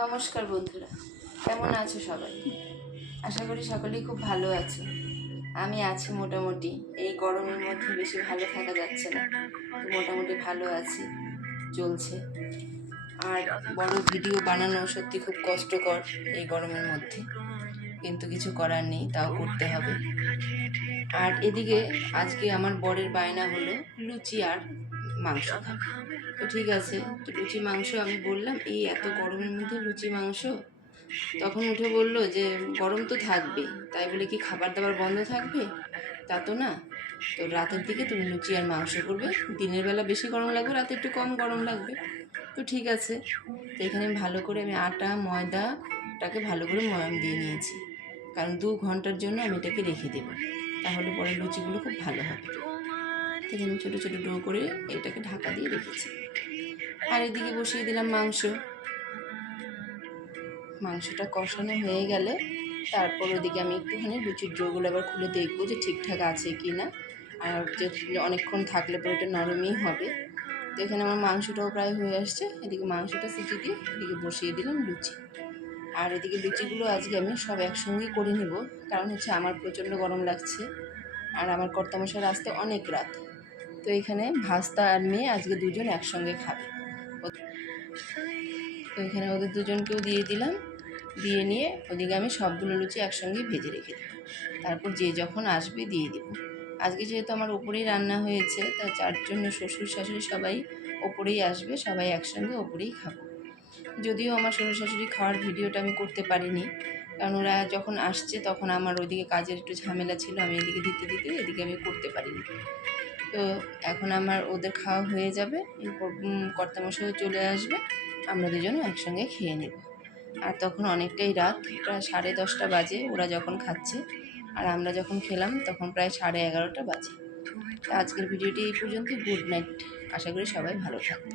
নমস্কার বন্ধুরা, কেমন আছো সবাই? আশা করি সকলেই খুব ভালো আছো। আমি আছি মোটামুটি, এই গরমের মধ্যে বেশি ভালো থাকা যাচ্ছে না মোটামুটি ভালো আছি, চলছে। আর বড় ভিডিও বানানো সত্যি খুব কষ্টকর এই গরমের মধ্যে, কিন্তু কিছু করার নেই, তাও করতে হবে। আর এদিকে আজকে আমার বরের বায়না হলো লুচি আর মাংস। খাবে তো ঠিক আছে তো লুচি মাংস আমি বললাম এই এত গরমের মধ্যে লুচি মাংস? তখন উঠে বলল যে গরম তো থাকবে তাই বলে কি খাবার দাবার বন্ধ থাকবে? তা তো না। তো রাতের দিকে তুমি লুচি আর মাংস করবে দিনের বেলা বেশি গরম লাগবে রাতে একটু কম গরম লাগবে। তো ঠিক আছে তো এখানে ভালো করে আমি আটা ময়দাটাকে ভালো করে ময়াম দিয়ে নিয়েছি। কারণ দু ঘণ্টার জন্য আমি এটাকে রেখে দেবো। তাহলে পরে লুচিগুলো খুব ভালো হবে। এখানে ছোটো ছোটো ডো করে এটাকে ঢাকা দিয়ে রেখেছি। আর এদিকে বসিয়ে দিলাম মাংস। মাংসটা কষানো হয়ে গেলে তারপর ওদিকে আমি একটুখানি লুচির ডোগুলো আবার খুলে দেখব যে ঠিকঠাক আছে কি না। আর যে অনেকক্ষণ থাকলে পরে এটা নরমই হবে। তো এখানে আমার মাংসটাও প্রায় হয়ে আসছে। এদিকে মাংসটা সিটি দিয়ে এদিকে বসিয়ে দিলাম লুচি। আর এদিকে লুচিগুলো আজকে আমি সব একসঙ্গেই করে নেব। কারণ হচ্ছে আমার প্রচণ্ড গরম লাগছে। আর আমার কর্তামশার আসতে অনেক রাত। তো এখানে ভাস্তা আর মেয়ে আজকে দুজন একসঙ্গে খাবে। তো এখানে ওদের দুজনকেও দিয়ে দিলাম। দিয়ে নিয়ে ওদিকে আমি সবগুলো লুচি একসঙ্গে ভেজে রেখে দেবো। তারপর যে যখন আসবে দিয়ে দেবো। আজকে যেহেতু আমার ওপরেই রান্না হয়েছে, তা যার জন্য শ্বশুর শাশুড়ি সবাই ওপরেই আসবে, সবাই একসঙ্গে ওপরেই খাব। যদিও আমার শ্বশুর শাশুড়ি খাওয়ার ভিডিওটা আমি করতে পারিনি, কারণ ওরা যখন আসছে তখন আমার ওইদিকে কাজের একটু ঝামেলা ছিল, আমি এদিকে দিতে দিতে এদিকে আমি করতে পারিনি। তো এখন আমার ওদের খাওয়া হয়ে যাবে। এরপর কর্তামশাইও চলে আসবে। আমরা দুজনও একসঙ্গে খেয়ে নেব। আর তখন অনেকটাই রাত, প্রায় সাড়ে দশটা বাজে ওরা যখন খাচ্ছে। আর আমরা যখন খেলাম, তখন প্রায় সাড়ে এগারোটা বাজে। তো আজকের ভিডিওটি এই পর্যন্ত গুড নাইট। আশা করি সবাই ভালো থাকবে